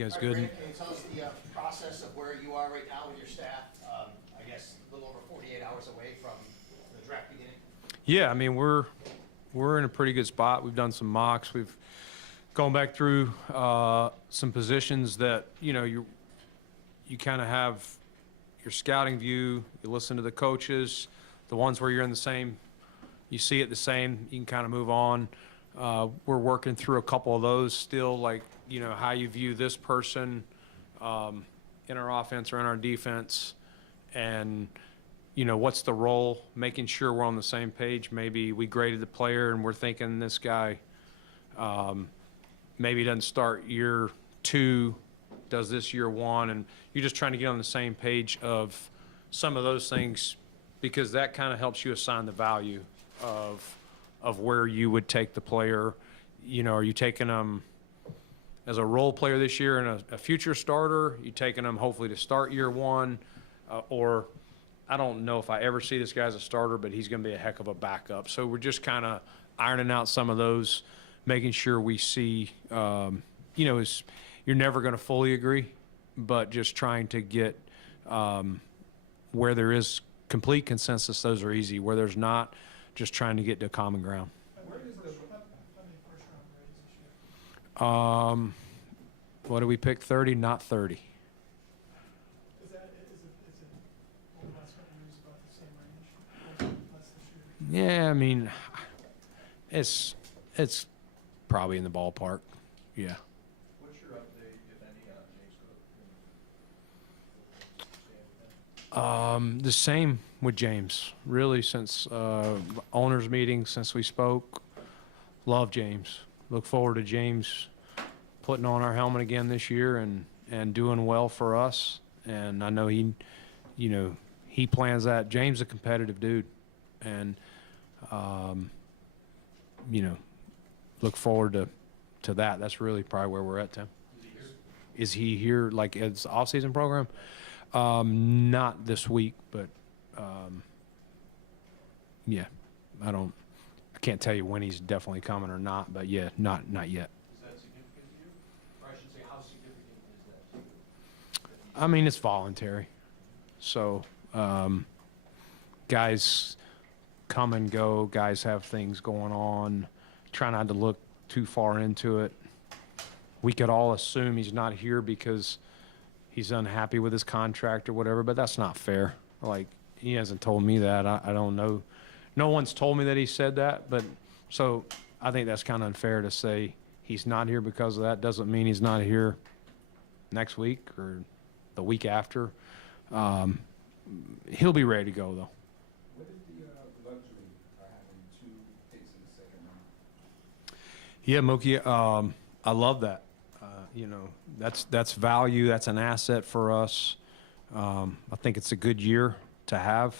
You guys All right, good? Brandon, can you tell us the process of where you are right now with your staff? I guess a little over 48 hours away from the draft beginning. Yeah, I mean we're in a pretty good spot. We've done some mocks. We've gone back through some positions that you kind of have your scouting view. You listen to the coaches, the ones where you're in the same. You see it the same. You can kind of move on. We're working through a couple of those still, like how you view this person in our offense or in our defense, and what's the role. Making sure we're on the same page. Maybe we graded the player and we're thinking this guy maybe doesn't start year 2, does this year 1, and you're just trying to get on the same page of some of those things, because that kind of helps you assign the value of where you would take the player. Are you taking them as a role player this year and a future starter? You taking them hopefully to start year 1, or I don't know if I ever see this guy as a starter, but he's going to be a heck of a backup. So we're just kind of ironing out some of those, making sure we see, you're never going to fully agree, but just trying to get where there is complete consensus, those are easy. Where there's not, just trying to get to common ground. Where does how many first-round grades this year? What do we pick? 30, not 30. Is it over the last couple of years about the same range? Or less this year? Yeah, I mean, it's probably in the ballpark. Yeah. What's your update, if any, on James Cook? The same with James. Really, since owners meeting, since we spoke, love James. Look forward to James putting on our helmet again this year and doing well for us. And I know he plans that. James is a competitive dude, and look forward to that. That's really probably where we're at, Tim. Is he here like as off-season program? Not this week, but yeah, I can't tell you when he's definitely coming or not, but yeah, not yet. Is that significant to you? Or I should say, how significant is that to you? I mean, it's voluntary. So guys come and go, guys have things going on. Try not to look too far into it. We could all assume he's not here because he's unhappy with his contract or whatever, but that's not fair. Like, he hasn't told me that. I don't know. No one's told me that he said that, but so I think that's kind of unfair to say he's not here because of that. Doesn't mean he's not here next week or the week after. He'll be ready to go, though. What is the luxury of having 2 picks in the second round? Yeah, Mookie, I love that. That's value. That's an asset for us. I think it's a good year to have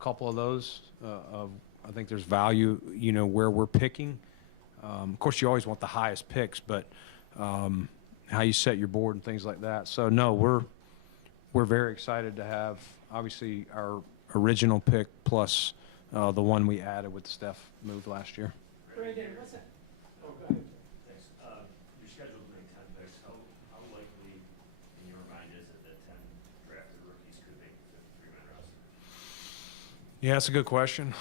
a couple of those. I think there's value, where we're picking. Of course, you always want the highest picks, but how you set your board and things like that. So, no, we're very excited to have, obviously, our original pick plus the one we added with the Steph move last year. Brandon, what's that? Oh, go ahead. Thanks. You're scheduled to bring 10 picks. How likely, in your mind, is it that 10 drafted rookies could make the 53-man roster? Yeah, that's a good question.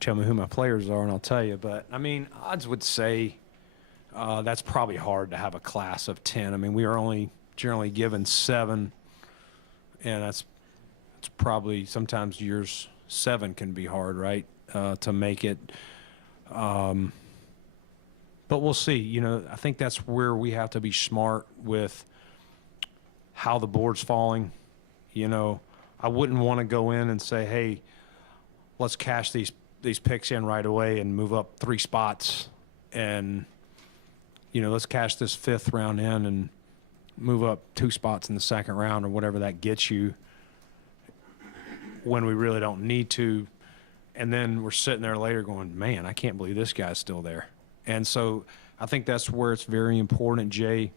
Tell me who my players are, and I'll tell you. But, I mean, odds would say that's probably hard to have a class of 10. I mean, we are only generally given 7, and that's probably sometimes years 7 can be hard, right, to make it. But we'll see. I think that's where we have to be smart with how the board's falling. I wouldn't want to go in and say, hey, let's cash these picks in right away and move up 3 spots, and let's cash this 5th round in and move up 2 spots in the 2nd round or whatever that gets you, when we really don't need to. And then we're sitting there later going, man, I can't believe this guy's still there. And so I think that's where it's very important, Jay,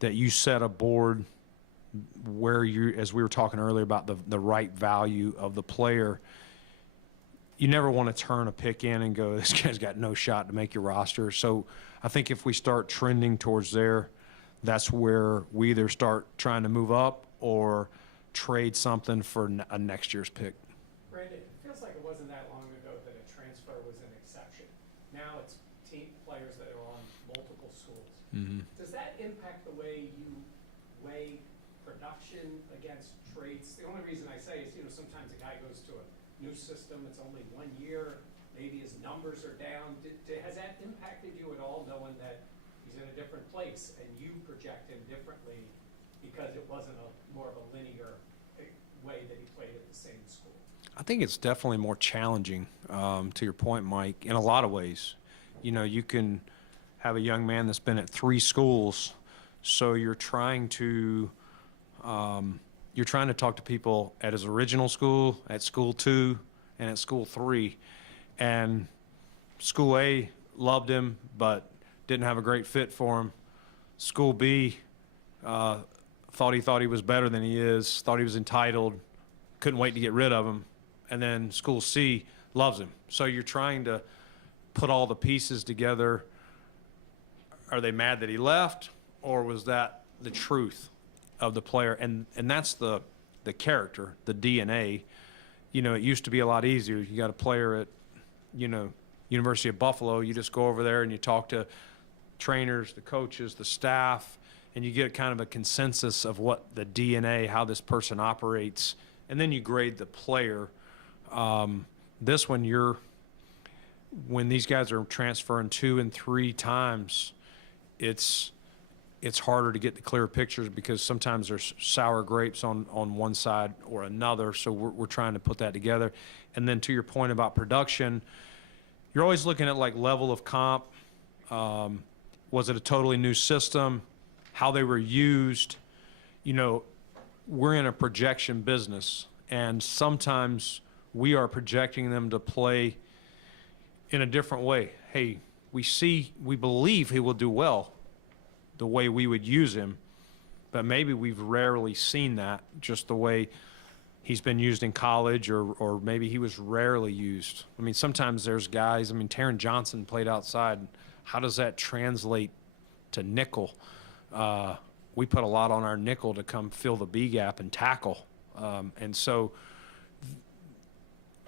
that you set a board where you, as we were talking earlier about the right value of the player, you never want to turn a pick in and go, this guy's got no shot to make your roster. So I think if we start trending towards there, that's where we either start trying to move up or trade something for a next year's pick. Brandon, it feels like it wasn't that long ago that a transfer was an exception. Now it's team players that are on multiple schools. Does that impact the way you weigh production against traits? The only reason I say is, sometimes a guy goes to a new system, it's only 1 year, maybe his numbers are down. Has that impacted you at all, knowing that he's in a different place and you project him differently because it wasn't more of a linear way that he played at the same school? I think it's definitely more challenging, to your point, Mike, in a lot of ways. You can have a young man that's been at 3 schools, so you're trying to talk to people at his original school, at school 2, and at school 3. And school A loved him, but didn't have a great fit for him. School B thought he was better than he is, thought he was entitled, couldn't wait to get rid of him. And then school C loves him. So you're trying to put all the pieces together. Are they mad that he left, or was that the truth of the player? And that's the character, the DNA. It used to be a lot easier. You got a player at, University of Buffalo, you just go over there and you talk to trainers, the coaches, the staff, and you get kind of a consensus of what the DNA, how this person operates, and then you grade the player. This one, when these guys are transferring 2 and 3 times, it's harder to get the clear pictures because sometimes there's sour grapes on one side or another. So we're trying to put that together. And then to your point about production, you're always looking at like level of comp. Was it a totally new system? How they were used? We're in a projection business, and sometimes we are projecting them to play in a different way. Hey, we believe he will do well the way we would use him, but maybe we've rarely seen that, just the way he's been used in college, or maybe he was rarely used. I mean, sometimes there's guys, Taron Johnson played outside. How does that translate to nickel? We put a lot on our nickel to come fill the B gap and tackle. And so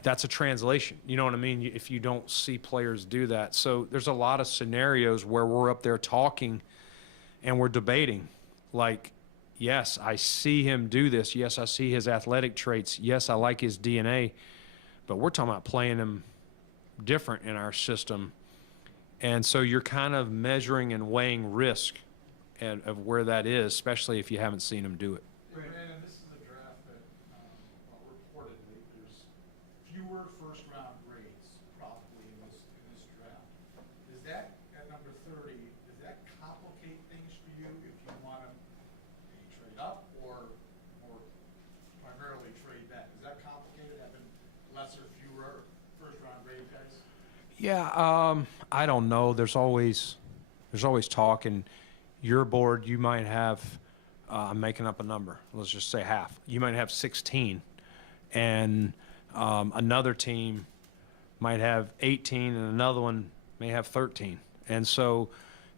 that's a translation. You know what I mean? If you don't see players do that. So there's a lot of scenarios where we're up there talking and we're debating. Like, yes, I see him do this. Yes, I see his athletic traits. Yes, I like his DNA. But we're talking about playing him different in our system. And so you're kind of measuring and weighing risk of where that is, especially if you haven't seen him do it. Brandon, this is a draft that, reportedly, there's fewer first-round grades probably in this draft. Is that, at number 30, does that complicate things for you if you want to maybe trade up or primarily trade back? Is that complicated, having fewer first-round grade guys? Yeah, I don't know. There's always talk, and your board, you might have, I'm making up a number, let's just say half. You might have 16, and another team might have 18, and another one may have 13. And so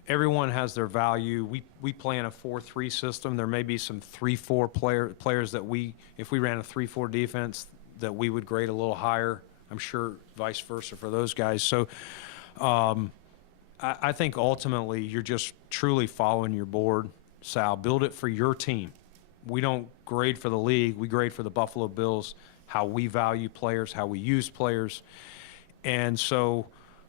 everyone has their value. We play in a 4-3 system. There may be some 3-4 players that if we ran a 3-4 defense, that we would grade a little higher. I'm sure vice versa for those guys. So I think ultimately you're just truly following your board, Sal. Build it for your team. We don't grade for the league. We grade for the Buffalo Bills, how we value players, how we use players. And so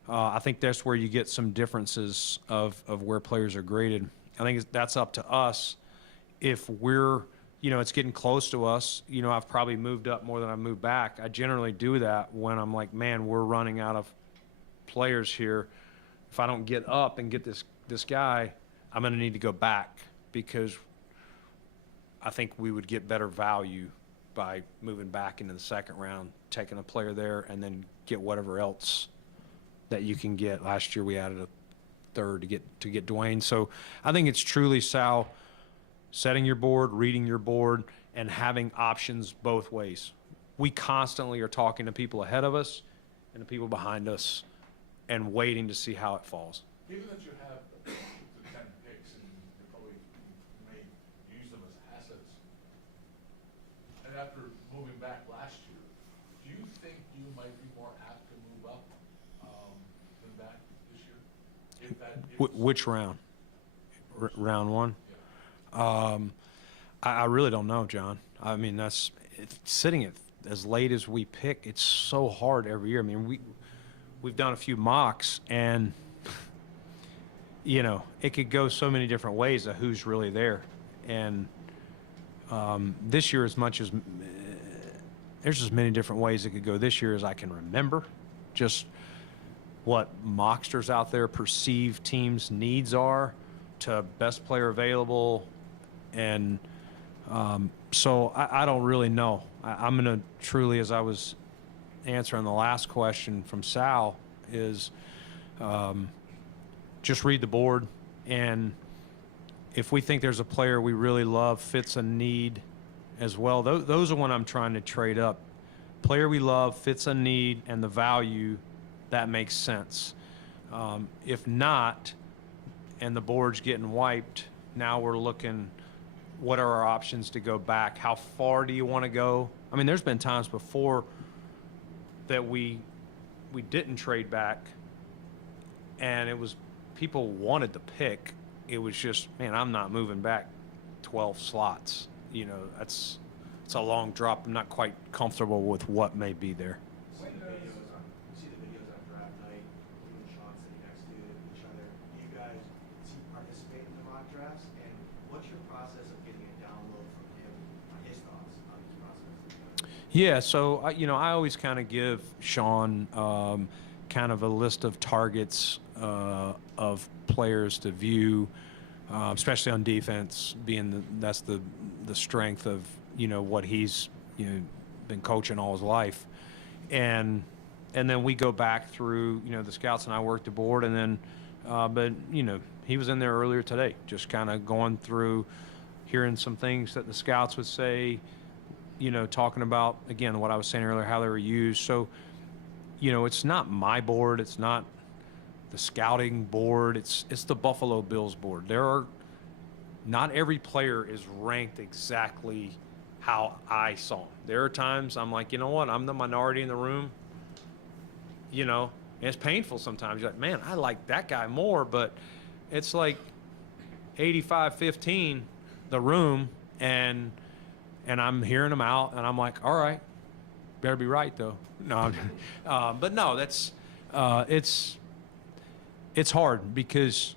I think that's where you get some differences of where players are graded. I think that's up to us. If we're, it's getting close to us, I've probably moved up more than I've moved back. I generally do that when I'm like, man, we're running out of players here. If I don't get up and get this guy, I'm going to need to go back, because I think we would get better value by moving back into the second round, taking a player there, and then get whatever else that you can get. Last year we added a third to get Dwayne. So I think it's truly, Sal, setting your board, reading your board, and having options both ways. We constantly are talking to people ahead of us, and the people behind us and waiting to see how it falls. Given that you have the 10 picks and you probably may use them as assets, and after moving back last year, do you think you might be more apt to move up than back this year? If that, if Which round? Round one? yeah. I really don't know, John. I mean, sitting at as late as we pick, it's so hard every year. I mean, we've done a few mocks, and you know, it could go so many different ways of who's really there. And this year, as much as there's as many different ways it could go this year as I can remember, just what mocksters out there perceive teams' needs are to best player available. And so I don't really know. I'm going to truly, as I was answering the last question from Sal, is just read the board. And if we think there's a player we really love, fits a need as well, those are when I'm trying to trade up. Player we love, fits a need, and the value, that makes sense. If not, and the board's getting wiped, now we're looking, what are our options to go back? How far do you want to go? I mean, there's been times before that we didn't trade back, and it was people wanted the pick. It was just, man, I'm not moving back 12 slots. You know, it's a long drop. I'm not quite comfortable with what may be there. See the videos on draft night, you and Sean sitting next to each other. You guys participate in the mock drafts, and what's your process of getting a download from him on his thoughts on this process? Yeah, so I always kind of give Sean kind of a list of targets of players to view, especially on defense, being that's the strength of what he's been coaching all his life, and then we go back through the scouts, and I work the board, and then but he was in there earlier today, just kind of going through, hearing some things that the scouts would say, talking about, again, what I was saying earlier, how they were used. So, it's not my board. It's not the scouting board. It's the Buffalo Bills board. Not every player is ranked exactly how I saw them. There are times I'm like, you know what? I'm the minority in the room. And it's painful sometimes. You're like, man, I like that guy more, but it's like 85-15 the room, and I'm hearing them out, and I'm like, all right, better be right though. No, but no, that's it's hard because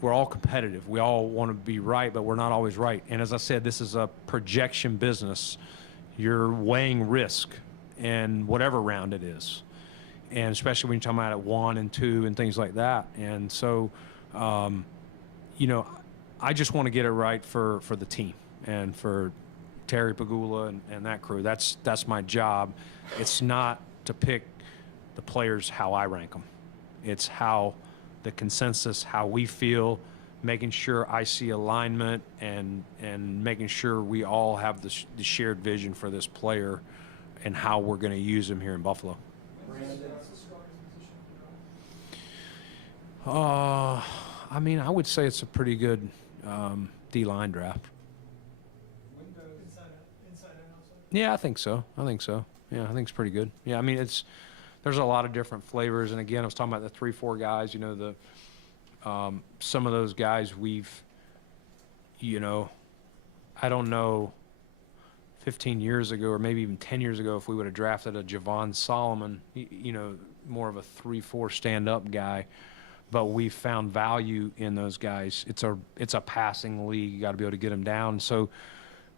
we're all competitive. We all want to be right, but we're not always right. And as I said, this is a projection business. You're weighing risk in whatever round it is, and especially when you're talking about at 1 and 2 and things like that. And so, I just want to get it right for the team and for Terry Pagula and that crew. That's my job. It's not to pick the players how I rank them. It's how the consensus, how we feel, making sure I see alignment, and making sure we all have the shared vision for this player and how we're going to use him here in Buffalo. I mean, I would say it's a pretty good D-line draft. Yeah, I think so. Yeah, I think it's pretty good. Yeah, I mean, there's a lot of different flavors. And again, I was talking about the 3-4 guys, some of those guys I don't know, 15 years ago or maybe even 10 years ago, if we would have drafted a Javon Solomon, more of a 3-4 stand-up guy. But we found value in those guys. It's a passing league. You got to be able to get them down. So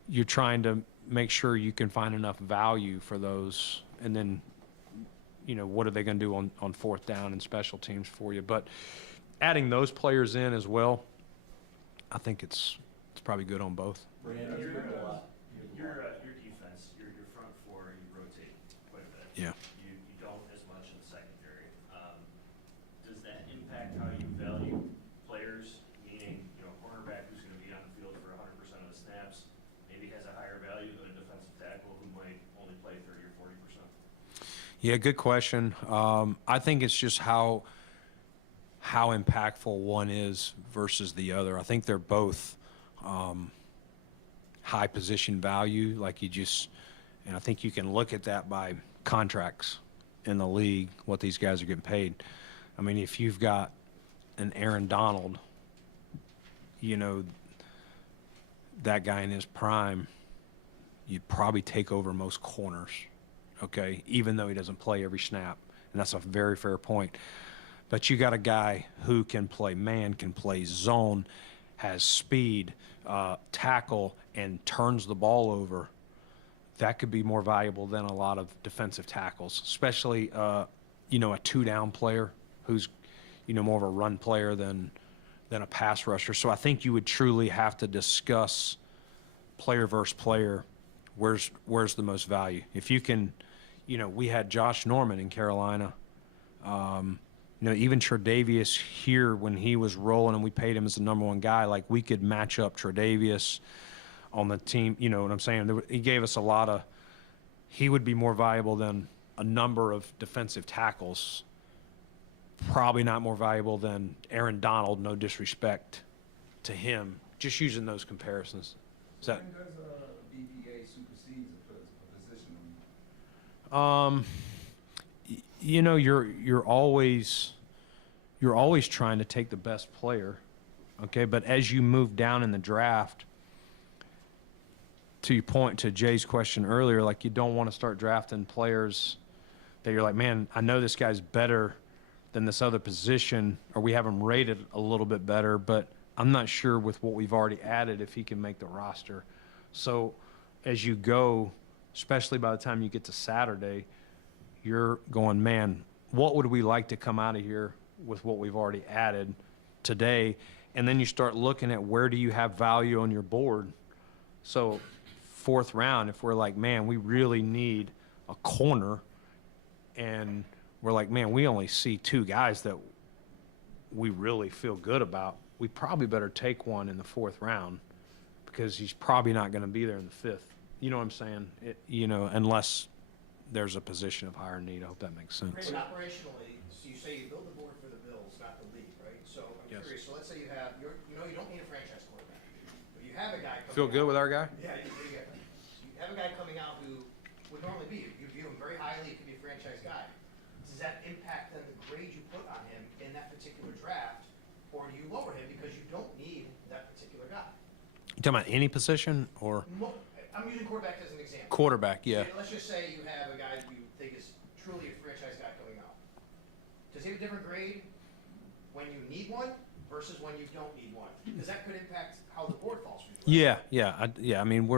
you're trying to make sure you can find enough value for those, and then what are they going to do on fourth down and special teams for you. But adding those players in as well, I think it's probably good on both. Brandon, your defense, your front four, you rotate quite a bit. Yeah. You don't as much in the secondary. Does that impact how you value players? Meaning, cornerback who's going to be on the field for 100% of the snaps maybe has a higher value than a defensive tackle who might only play 30 or 40%. Yeah, good question. I think it's just how impactful one is versus the other. I think they're both high position value, like and I think you can look at that by contracts in the league, what these guys are getting paid. I mean, if you've got an Aaron Donald, that guy in his prime, you'd probably take over most corners, okay, even though he doesn't play every snap. And that's a very fair point. But you got a guy who can play man, can play zone, has speed, tackle, and turns the ball over. That could be more valuable than a lot of defensive tackles, especially, a two-down player who's, more of a run player than a pass rusher. So I think you would truly have to discuss player versus player, where's the most value. If you can, we had Josh Norman in Carolina. Even Trey Davis here when he was rolling and we paid him as the number one guy, like we could match up Trey Davis on the team. You know what I'm saying? He gave us he would be more valuable than a number of defensive tackles. Probably not more valuable than Aaron Donald, no disrespect to him, just using those comparisons. Is that? When does BBA supersedes a position? You're always trying to take the best player, okay? But as you move down in the draft, to your point, to Jay's question earlier, like you don't want to start drafting players that you're like, man, I know this guy's better than this other position, or we have him rated a little bit better, but I'm not sure with what we've already added if he can make the roster. So as you go, especially by the time you get to Saturday, you're going, man, what would we like to come out of here with what we've already added today? And then you start looking at where do you have value on your board. So fourth round, if we're like, man, we really need a corner, and we're like, man, we only see two guys that we really feel good about, we probably better take one in the fourth round because he's probably not going to be there in the fifth. You know what I'm saying? Unless there's a position of higher need. I hope that makes sense. Brandon, operationally, so you say you build the board for the Bills, not the league, right? So I'm Yes. curious. So let's say you have, you don't need a franchise quarterback. But you have a guy coming Feel good out- with our guy? Yeah, you get that. So you have a guy coming out who would normally be, you view him very highly, he could be a franchise guy. Does that impact then the grade you put on him in that particular draft? Or do you lower him because you don't need that particular guy? You talking about any position or I'm using quarterback as an example. quarterback? Yeah. Let's just say you have a guy you think is truly a franchise guy coming out. Does he have a different grade when you need one versus when you don't need one? Because that could impact how the board falls for you. Yeah. I mean,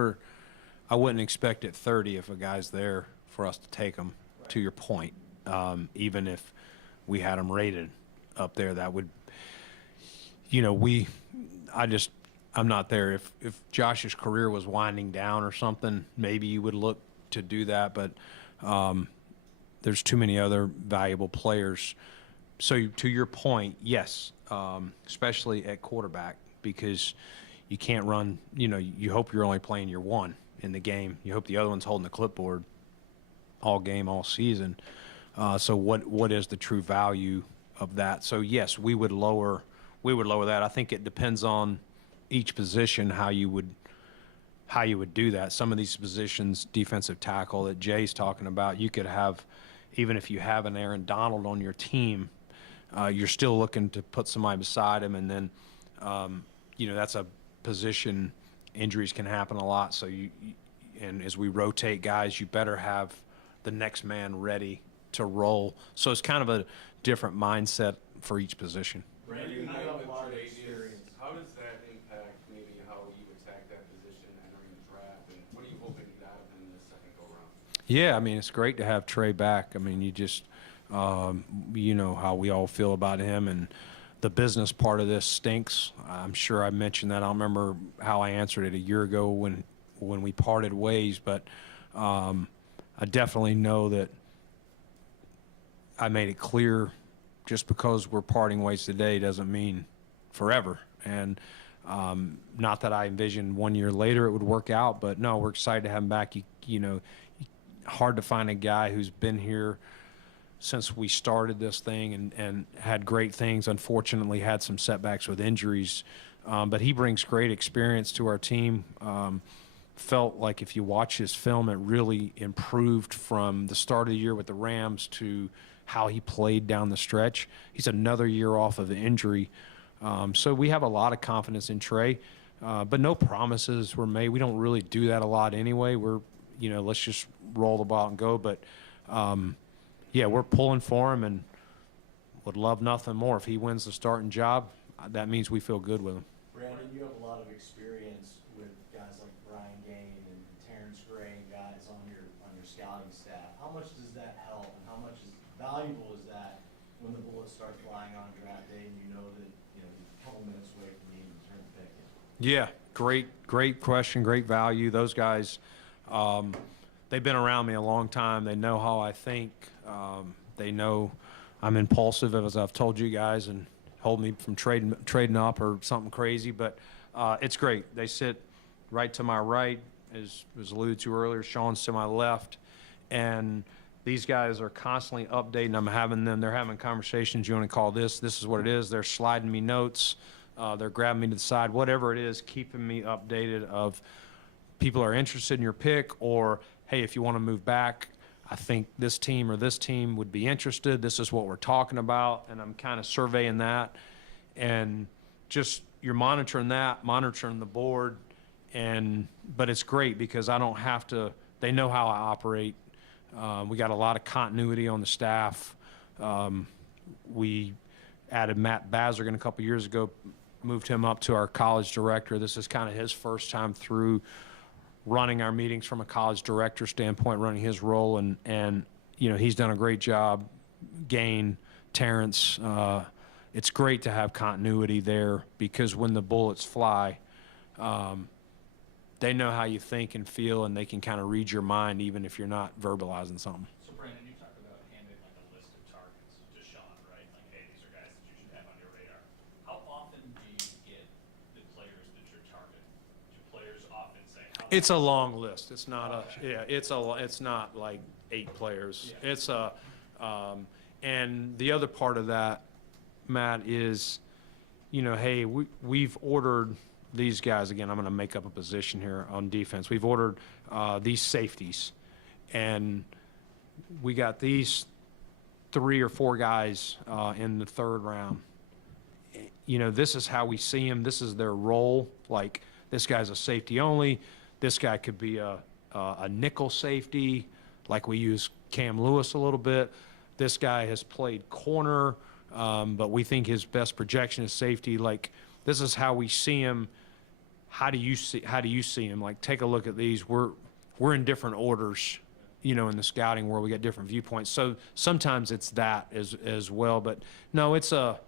I wouldn't expect at 30 if a guy's there for us to take him. Right. To your point, even if we had him rated up there, that would, I'm not there. If Josh's career was winding down or something, maybe you would look to do that. But there's too many other valuable players. So to your point, yes, especially at quarterback, because you can't run. You hope you're only playing your one in the game. You hope the other one's holding the clipboard all game, all season. So what is the true value of that? So yes, we would lower that. I think it depends on each position how you would do that. Some of these positions, defensive tackle that Jay's talking about, you could have, even if you have an Aaron Donald on your team, you're still looking to put somebody beside him, and then that's a position. Injuries can happen a lot, so and as we rotate guys, you better have the next man ready to roll. So it's kind of a different mindset for each position. Brandon, You you have have a lot of Trey Davis. experience. How does that impact maybe how you attack that position entering the draft? And what are you hoping to get out of him in the second go-round? Yeah, I mean, it's great to have Trey back. I mean, you just, you know how we all feel about him, and the business part of this stinks. I'm sure I mentioned that. I don't remember how I answered it a year ago when we parted ways, but I definitely know that I made it clear just because we're parting ways today doesn't mean forever. And not that I envisioned 1 year later it would work out, but no, we're excited to have him back. hard to find a guy who's been here since we started this thing and had great things. Unfortunately, had some setbacks with injuries, but he brings great experience to our team. Felt like if you watch his film, it really improved from the start of the year with the Rams to how he played down the stretch. He's another year off of the injury. So we have a lot of confidence in Trey, but no promises were made. We don't really do that a lot anyway. We're, let's just roll the ball and go. But, yeah, we're pulling for him and would love nothing more. If he wins the starting job, that means we feel good with him. Brandon, you have a lot of experience with guys like Brian Gaine and Terrence Gray and guys on your scouting staff. How much does that help, and how much valuable is that when the bullets start flying on draft day and you know that you're a couple minutes away from needing to turn the pick in? Yeah, great question, great value. Those guys, they've been around me a long time. They know how I think. They know I'm impulsive, as I've told you guys, and hold me from trading up or something crazy. But it's great. They sit right to my right, as was alluded to earlier. Sean's to my left, and these guys are constantly updating. They're having conversations. You want to call this is what it is. They're sliding me notes. They're grabbing me to the side, whatever it is, keeping me updated of people are interested in your pick, or, hey, if you want to move back, I think this team or this team would be interested. This is what we're talking about. And I'm kind of surveying that. And just you're monitoring that, monitoring the board. But it's great because I don't have to, they know how I operate. We got a lot of continuity on the staff. We added Matt Bazergan a couple years ago, moved him up to our college director. This is kind of his first time through running our meetings from a college director standpoint, running his role, and he's done a great job. Gain, Terrence, it's great to have continuity there because when the bullets fly, they know how you think and feel, and they can kind of read your mind even if you're not verbalizing something. So Brandon, you talked about handing like a list of targets to Sean, right? Like, hey, these are guys that you should have on your radar. How often do you get the players that you're targeting? Do players often say, It's a long list. It's not it's not like 8 players. Yeah. It's and the other part of that, Matt, is, hey, we've ordered these guys. Again, I'm going to make up a position here on defense. We've ordered these safeties, and we got these 3 or 4 guys in the 3rd round. This is how we see them. This is their role. Like, this guy's a safety only. This guy could be a nickel safety, like we use Cam Lewis a little bit. This guy has played corner, but we think his best projection is safety. Like, this is how we see him. How do you see him? Like, take a look at these. We're in different orders, in the scouting world. We got different viewpoints. So sometimes it's that as well. But no, it's a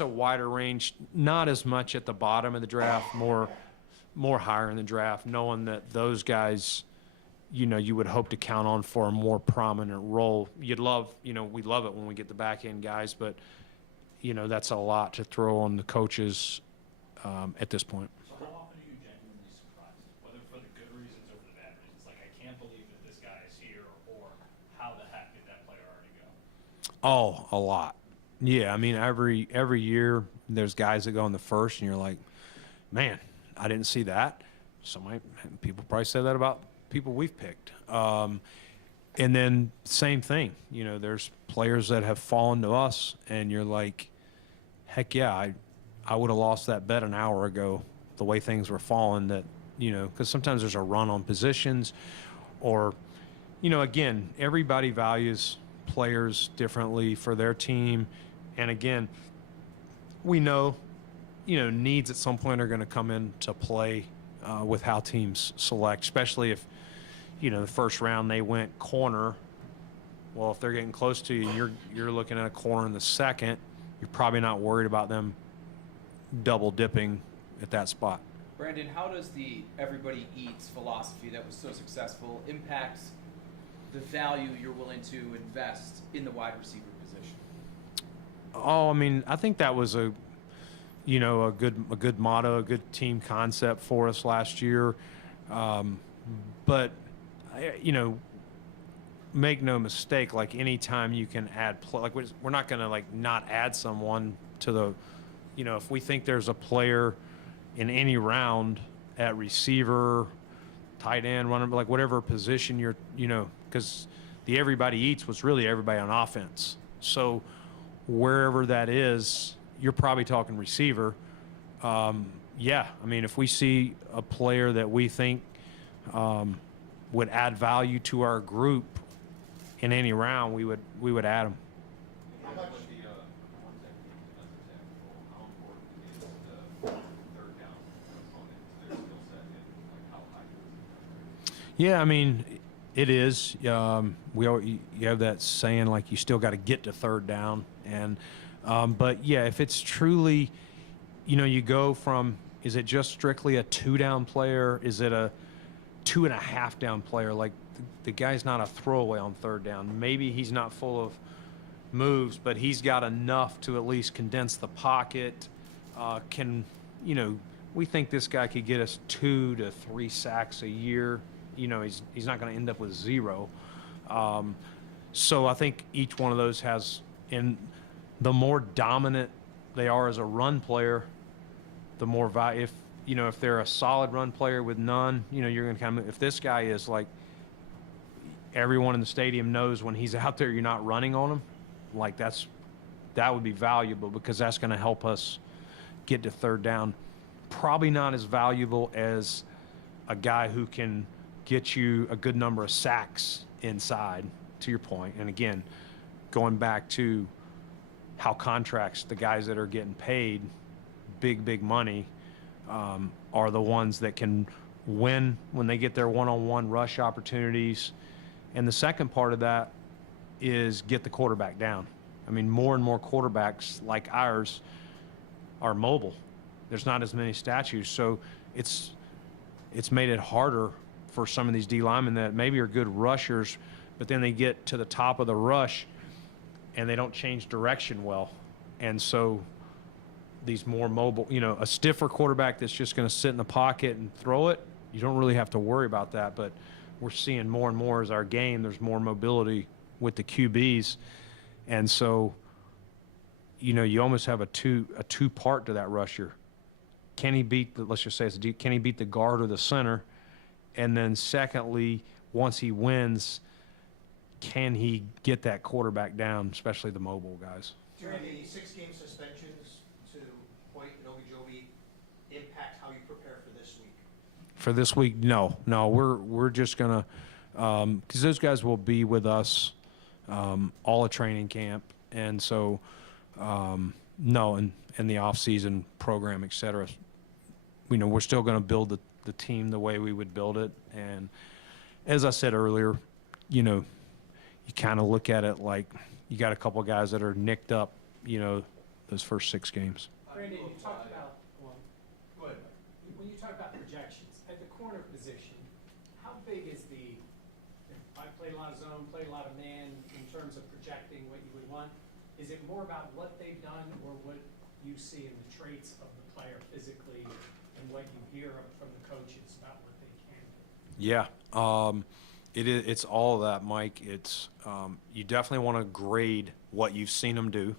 wider range. Not as much at the bottom of the draft. More higher in the draft, knowing that those guys, you would hope to count on for a more prominent role. You'd love, we love it when we get the back end guys, but that's a lot to throw on the coaches at this point. So how often are you genuinely surprised, whether for the good reasons or for the bad reasons? Like, I can't believe that this guy is here, or how the heck did that player already go? Oh, a lot. Yeah, I mean, every year there's guys that go in the first, and you're like, man, I didn't see that. People probably say that about people we've picked. And then same thing, there's players that have fallen to us, and you're like, heck yeah, I would have lost that bet an hour ago, the way things were falling. That, because sometimes there's a run on positions, or, again, everybody values players differently for their team. And again, we know, needs at some point are going to come into play with how teams select, especially if, the first round they went corner. Well, if they're getting close to you and you're looking at a corner in the second, you're probably not worried about them double dipping at that spot. Brandon, how does the everybody eats philosophy that was so successful impact the value you're willing to invest in the wide receiver position? Oh, I mean, I think that was a good motto, a good team concept for us last year. But make no mistake, like anytime you can add like we're not going to like not add someone to the, if we think there's a player in any round at receiver, tight end, running, like whatever position you're, because the everybody eats was really everybody on offense. So wherever that is, you're probably talking receiver. Yeah, I mean, if we see a player that we think would add value to our group in any round, we would add them. How much? Yeah, I mean, it is. You have that saying, like, you still got to get to third down, and but yeah, if it's truly, you go from, is it just strictly a 2-down player? Is it a 2.5 down player? Like the guy's not a throwaway on third down. Maybe he's not full of moves, but he's got enough to at least condense the pocket. We think this guy could get us 2 to 3 sacks a year. He's not going to end up with 0. So I think each one of those has, and the more dominant they are as a run player, the more value. If they're a solid run player with none, you're going to kind of, if this guy is like, everyone in the stadium knows when he's out there, you're not running on him, like that would be valuable, because that's going to help us get to third down. Probably not as valuable as a guy who can get you a good number of sacks inside, to your point. And again, going back to how contracts, the guys that are getting paid big money are the ones that can win when they get their one-on-one rush opportunities. And the second part of that is get the quarterback down. I mean, more and more quarterbacks like ours are mobile. There's not as many statues, so it's made it harder for some of these D linemen that maybe are good rushers, but then they get to the top of the rush and they don't change direction well. And so these more mobile, a stiffer quarterback that's just going to sit in the pocket and throw it, you don't really have to worry about that. But we're seeing more and more as our game, there's more mobility with the QBs. And so, you almost have a two part to that rusher. Can he beat let's just say can he beat the guard or the center? And then secondly, once he wins, can he get that quarterback down, especially the mobile guys? Do the 6-game suspensions to Hoyt and Ogunjobi impact how you prepare for this week? For this week, no. We're just gonna, because those guys will be with us all at training camp, and so no, and the off-season program, et cetera. We're still going to build the team the way we would build it. And as I said earlier, you kind of look at it like you got a couple of guys that are nicked up, those first 6 games. Brandon, you talked about, Go ahead. when you talk about projections, at the corner position, how big is I played a lot of zone, played a lot of man in terms of projecting what you would want. Is it more about what they've done or what you see in the traits of the player physically and what you hear from the coaches about what they can do? Yeah, it's all of that, Mike. It's you definitely want to grade what you've seen them do.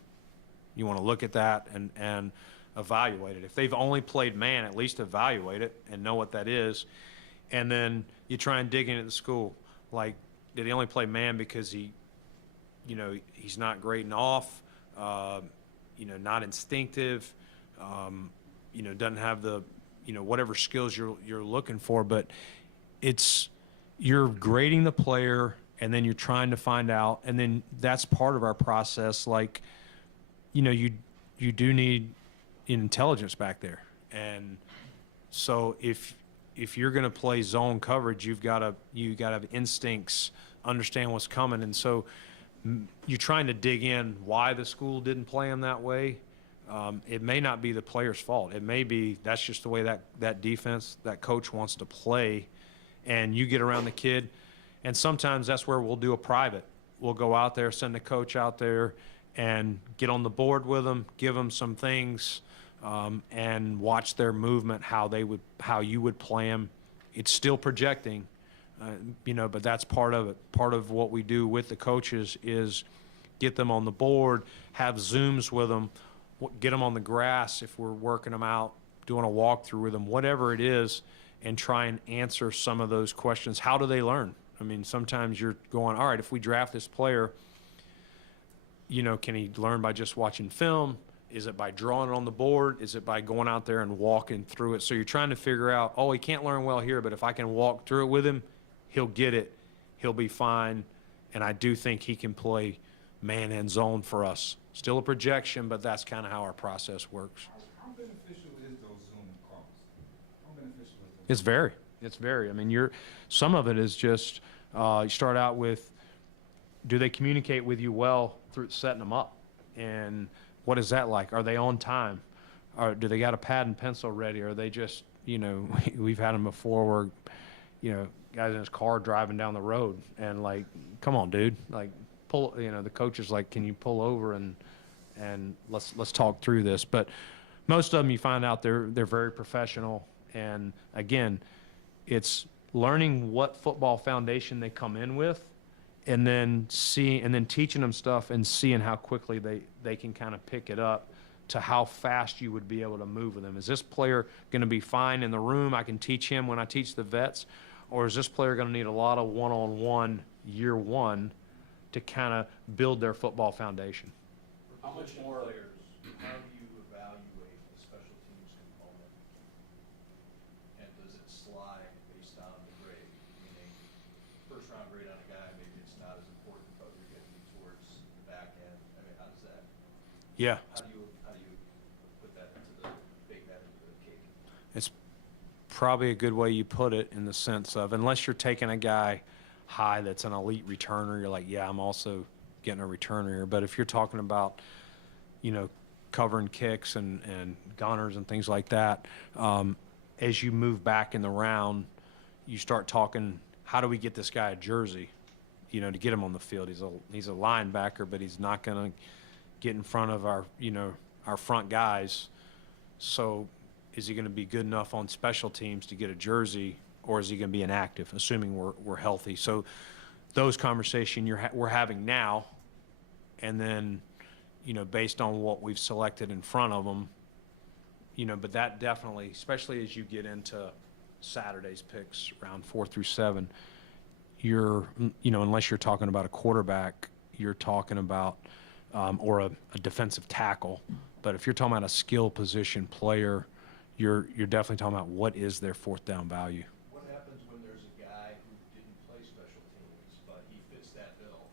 You want to look at that and evaluate it. If they've only played man, at least evaluate it and know what that is. And then you try and dig into the school. Like, did he only play man because he's not grading off, not instinctive, doesn't have the, whatever skills you're looking for. But you're grading the player, and then you're trying to find out, and then that's part of our process. Like, you do need intelligence back there. And so if you're going to play zone coverage, you got to have instincts, understand what's coming. And so you're trying to dig in why the school didn't play him that way. It may not be the player's fault. It may be that's just the way that defense, that coach wants to play, and you get around the kid. And sometimes that's where we'll do a private. We'll go out there, send the coach out there, and get on the board with them, give them some things, and watch their movement, how you would play them. It's still projecting, But that's part of it. Part of what we do with the coaches is get them on the board, have Zooms with them, get them on the grass if we're working them out, doing a walkthrough with them, whatever it is, and try and answer some of those questions. How do they learn? I mean, sometimes you're going, all right, if we draft this player, can he learn by just watching film? Is it by drawing it on the board? Is it by going out there and walking through it? So you're trying to figure out, oh, he can't learn well here, but if I can walk through it with him, he'll get it. He'll be fine. And I do think he can play man and zone for us. Still a projection, but that's kind of how our process works. How beneficial is those Zoom calls? How beneficial is those? It's very. I mean, some of it is just, you start out with, do they communicate with you well through setting them up? And what is that like? Are they on time? Or do they got a pad and pencil ready? Or are they just, we've had them before where, guys in his car driving down the road and like, come on, dude, like pull, the coach is like, can you pull over and let's talk through this. But most of them you find out they're very professional. And again, it's learning what football foundation they come in with, and then teaching them stuff and seeing how quickly they can kind of pick it up to how fast you would be able to move with them. Is this player going to be fine in the room? I can teach him when I teach the vets, or is this player going to need a lot of one-on-one year one to kind of build their football foundation? How much more players, how do you evaluate the special teams component? And does it slide based on the grade? Meaning, first round grade on a guy, maybe it's not as important, but you're getting towards the back end. I mean, how does that, Yeah. how do you put that bake that into the cake? It's probably a good way you put it, in the sense of, unless you're taking a guy high that's an elite returner, you're like, yeah, I'm also getting a returner here. But if you're talking about, covering kicks and gunners and things like that, as you move back in the round, you start talking, how do we get this guy a jersey, to get him on the field? He's a linebacker, but he's not going to get in front of our front guys. So is he going to be good enough on special teams to get a jersey, or is he going to be inactive, assuming we're healthy? So those conversations we're having now, and then, based on what we've selected in front of them, but that definitely, especially as you get into Saturday's picks, round 4 through 7, unless you're talking about a quarterback, you're talking about, or a defensive tackle. But if you're talking about a skill position player, you're definitely talking about what is their fourth down value. What happens when there's a guy who didn't play special teams, but he fits that bill,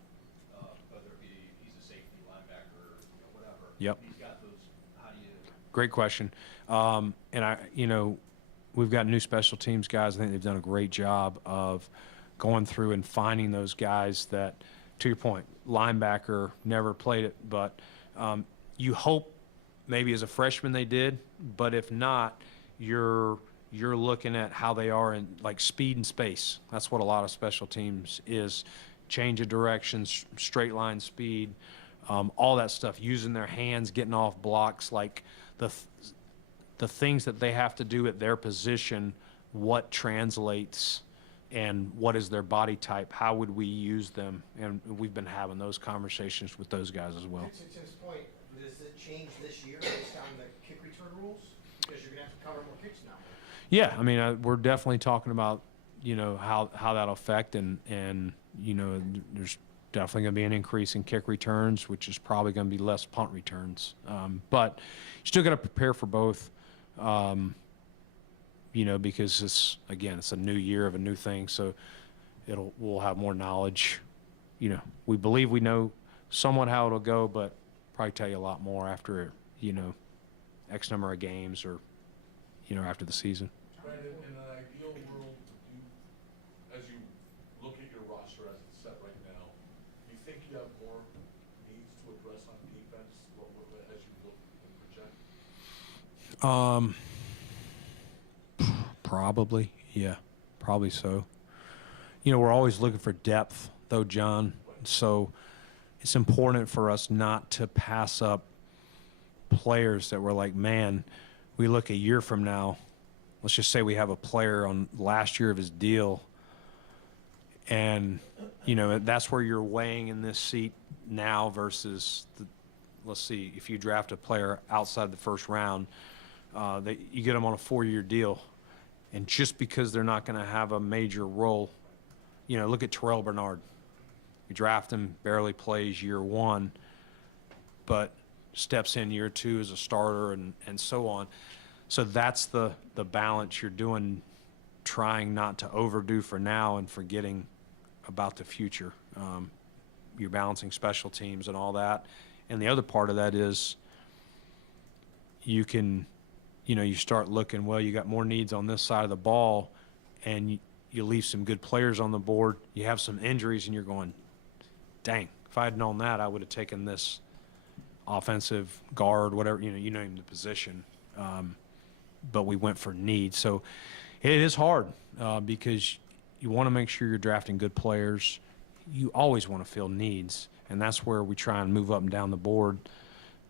whether it be he's a safety, linebacker, whatever. Yep. He's got those, how do you? Great question. And we've got new special teams guys. I think they've done a great job of going through and finding those guys that, to your point, linebacker, never played it, but you hope maybe as a freshman they did, but if not, you're looking at how they are in like speed and space. That's what a lot of special teams is: change of directions, straight line speed, all that stuff, using their hands, getting off blocks, like the things that they have to do at their position, what translates and what is their body type, how would we use them? And we've been having those conversations with those guys as well. To Tim's point, does it change this year based on the kick return rules? Because you're going to have to cover more kicks now. Yeah, I mean, we're definitely talking about, how that'll affect, and there's definitely going to be an increase in kick returns, which is probably going to be less punt returns. But you still got to prepare for both, because it's a new year of a new thing, so we'll have more knowledge. We believe we know somewhat how it'll go, but probably tell you a lot more after, X number of games or, after the season. Brandon, in an ideal world, as you look at your roster as it's set right now, you think you have more needs to address on defense as you look and project? Probably, yeah, probably so. We're always looking for depth, though, John. So it's important for us not to pass up players that we're like, man, we look a year from now, let's just say we have a player on last year of his deal And, that's where you're weighing in this seat now versus, let's see, if you draft a player outside the first round, you get them on a 4-year deal. And just because they're not going to have a major role, look at Terrell Bernard. You draft him, barely plays year 1, but steps in year 2 as a starter and so on. So that's the balance you're doing, trying not to overdo for now and forgetting about the future. You're balancing special teams and all that. And the other part of that is you can, you start looking, well, you got more needs on this side of the ball, and you leave some good players on the board. You have some injuries, and you're going, dang, if I had known that, I would have taken this offensive guard, whatever, you name the position. But we went for need. So it is hard because you want to make sure you're drafting good players. You always want to fill needs, and that's where we try and move up and down the board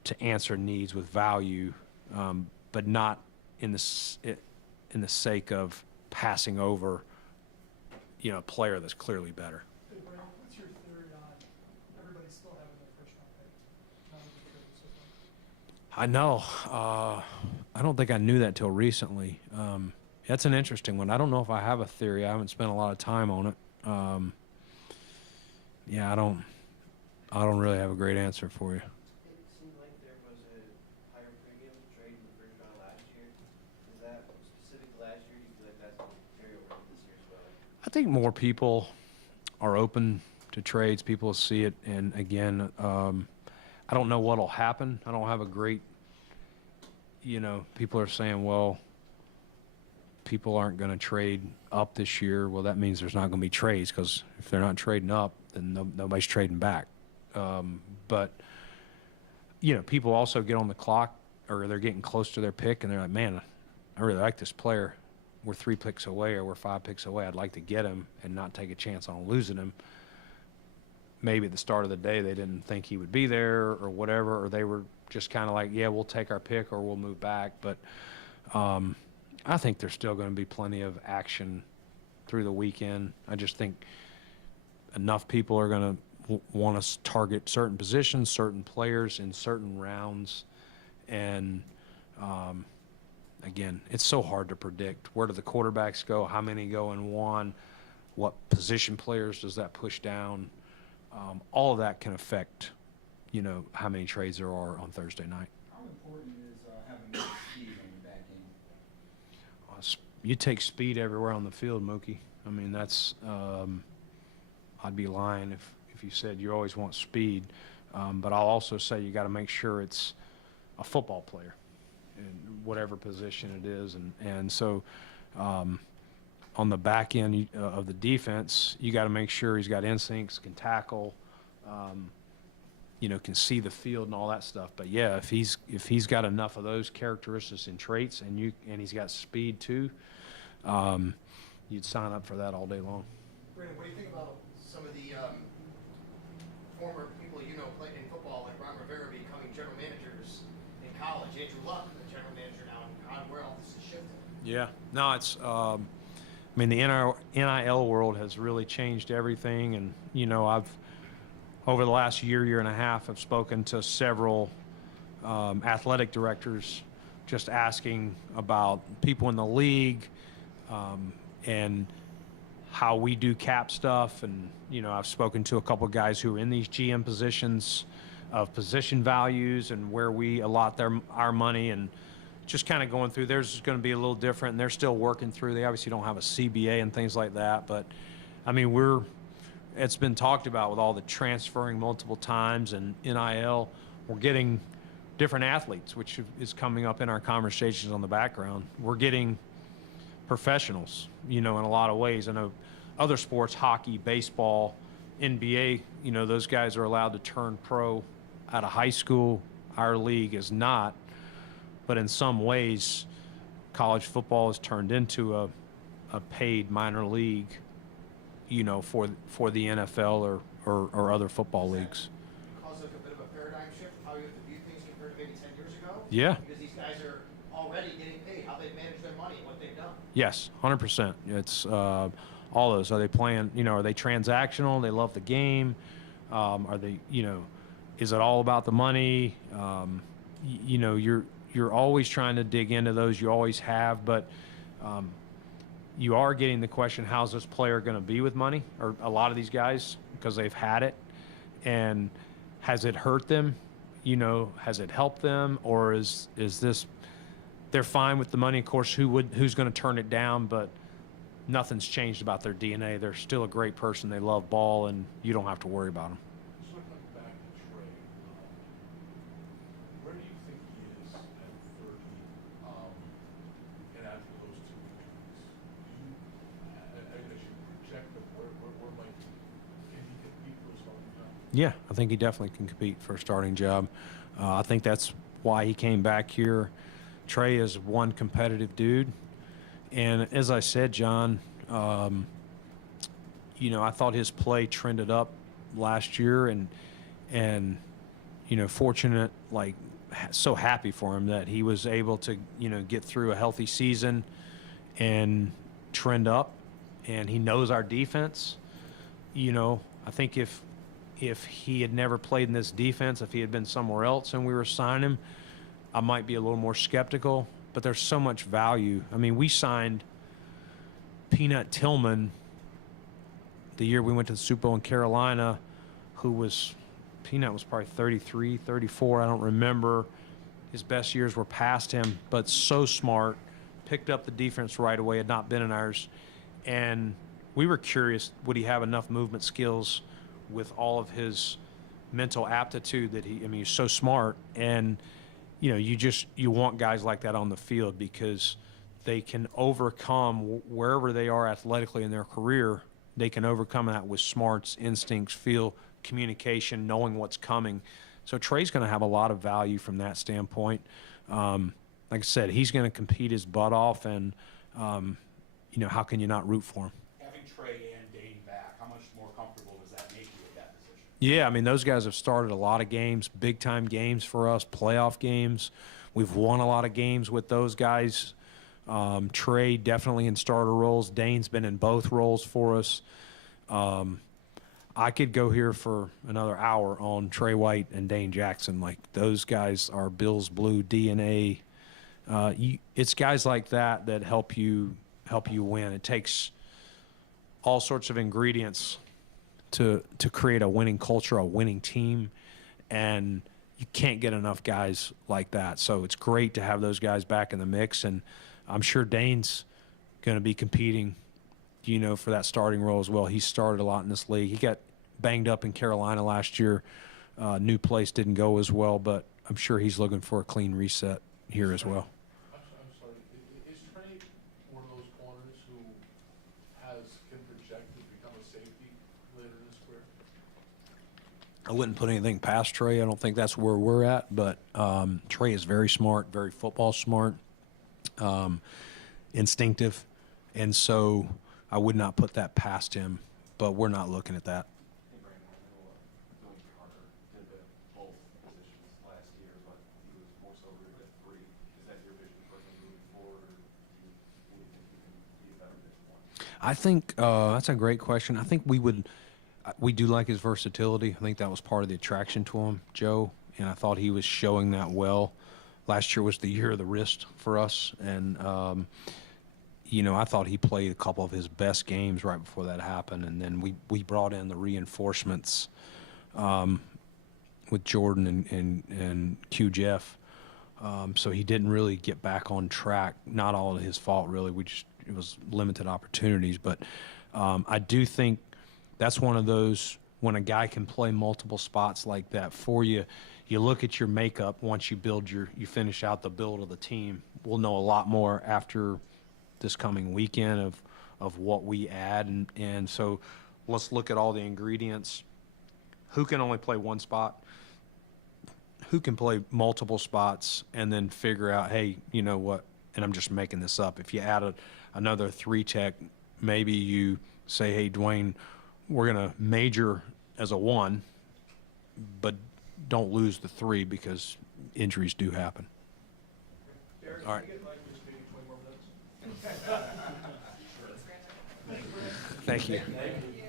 to answer needs with value, but not in the sake of passing over, a player that's clearly better. Hey, Brandon, what's your theory on everybody still having their first round pick? Now that the trade is so far? I know. I don't think I knew that till recently. That's an interesting one. I don't know if I have a theory. I haven't spent a lot of time on it. I don't really have a great answer for you. It seemed like there was a higher premium trade in the first round last year. Is that specific to last year? Do you feel like that's going to carry over this year as well? I think more people are open to trades. People see it, and again, I don't know what'll happen. I don't have a great, people are saying, well, people aren't going to trade up this year. Well, that means there's not going to be trades, because if they're not trading up, then nobody's trading back. But people also get on the clock, or they're getting close to their pick, and they're like, man, I really like this player. We're 3 picks away, or we're 5 picks away. I'd like to get him and not take a chance on losing him. Maybe at the start of the day they didn't think he would be there or whatever, or they were just kind of like, yeah, we'll take our pick or we'll move back. But I think there's still going to be plenty of action through the weekend. I just think enough people are going to want to target certain positions, certain players in certain rounds. And again, it's so hard to predict. Where do the quarterbacks go? How many go in one? What position players does that push down? All of that can affect, how many trades there are on Thursday night. How important is having more speed on your back end? You take speed everywhere on the field, Mookie. I mean, that's I'd be lying if you said you always want speed. But I'll also say you got to make sure it's a football player in whatever position it is. And so on the back end of the defense, you got to make sure he's got instincts, can tackle, can see the field and all that stuff. But yeah, if he's got enough of those characteristics and traits, and he's got speed too, you'd sign up for that all day long. Brandon, what do you think about some of the former people playing in football, like Ron Rivera, becoming general managers in college? Andrew Luck, the general manager now in college. Where all this is shifting? Yeah, no, it's. I mean, the NIL world has really changed everything, and I've over the last year and a half, I've spoken to several athletic directors, just asking about people in the league and how we do cap stuff, and I've spoken to a couple of guys who are in these GM positions of position values and where we allot our money, and just kind of going through. Theirs is going to be a little different, and they're still working through. They obviously don't have a CBA and things like that, but I mean, it's been talked about with all the transferring multiple times and NIL. We're getting different athletes, which is coming up in our conversations on the background. We're getting professionals, in a lot of ways. I know other sports, hockey, baseball, NBA, those guys are allowed to turn pro out of high school. Our league is not. But in some ways, college football has turned into a paid minor league, for the NFL or other football leagues. Cause like a bit of a paradigm shift of how you have to view things compared to maybe 10 years ago? Yeah. Because these guys are already getting paid, how they manage their money, what they've done. Yes, 100%. It's all those. Are they playing, are they transactional? They love the game. Are they, is it all about the money? You're always trying to dig into those. You always have, but you are getting the question, how's this player going to be with money? Or a lot of these guys, because they've had it. And has it hurt them? Has it helped them? Or is this, they're fine with the money. Of course, who's going to turn it down? But nothing's changed about their DNA. They're still a great person. They love ball, and you don't have to worry about them. Circling back to Trey, where do you think he is at 30, and after those 2 injuries? As you project him, where might, can he compete for a starting job? Yeah, I think he definitely can compete for a starting job. I think that's why he came back here. Trey is one competitive dude. And as I said, John, I thought his play trended up last year, and fortunate, so happy for him that he was able to, get through a healthy season and trend up. And he knows our defense. I think if he had never played in this defense, if he had been somewhere else and we were signing him, I might be a little more skeptical. But there's so much value. I mean, we signed Peanut Tillman the year we went to the Super Bowl in Carolina, Peanut was probably 33, 34, I don't remember. His best years were past him, but so smart, picked up the defense right away, had not been in ours. And we were curious, would he have enough movement skills with all of his mental aptitude that he's so smart. And you want guys like that on the field because they can overcome wherever they are athletically in their career. They can overcome that with smarts, instincts, feel, communication, knowing what's coming. So Trey's going to have a lot of value from that standpoint. Like I said, he's going to compete his butt off, and how can you not root for him? Having Trey and Dane back, how much more comfortable does that make you at that position? Yeah, I mean, those guys have started a lot of games, big-time games for us, playoff games. We've won a lot of games with those guys. Trey definitely in starter roles. Dane's been in both roles for us. I could go here for another hour on Trey White and Dane Jackson. Those guys are Bills Blue DNA. It's guys like that that help you win. It takes all sorts of ingredients to create a winning culture, a winning team, and you can't get enough guys like that. So it's great to have those guys back in the mix, and I'm sure Dane's going to be competing, for that starting role as well. He started a lot in this league. He got banged up in Carolina last year. New place didn't go as well, but I'm sure he's looking for a clean reset here as well. I'm sorry, is Trey one of those corners who can project to become a safety later in his career? I wouldn't put anything past Trey. I don't think that's where we're at, but Trey is very smart, very football smart, instinctive, and so I would not put that past him, but we're not looking at that. Hey, Brandon, I know Billy Carter did both positions last year, but he was more so rooted at 3. Is that your vision for him moving forward, or do you think he can be a better fit one? I think that's a great question. I think we do like his versatility. I think that was part of the attraction to him, Joe, and I thought he was showing that well. Last year was the year of the wrist for us, and I thought he played a couple of his best games right before that happened, and then we brought in the reinforcements with Jordan and Q Jeff, so he didn't really get back on track. Not all of his fault, really. It was limited opportunities, but I do think that's one of those when a guy can play multiple spots like that for you. You look at your makeup once you finish out the build of the team. We'll know a lot more after this coming weekend of what we add, and so let's look at all the ingredients. Who can only play one spot? Who can play multiple spots? And then figure out, hey, you know what? And I'm just making this up. If you add another 3 tech, maybe you say, hey, Dwayne, we're going to major as a 1, but don't lose the 3 because injuries do happen. All right. Thank you. Thank you.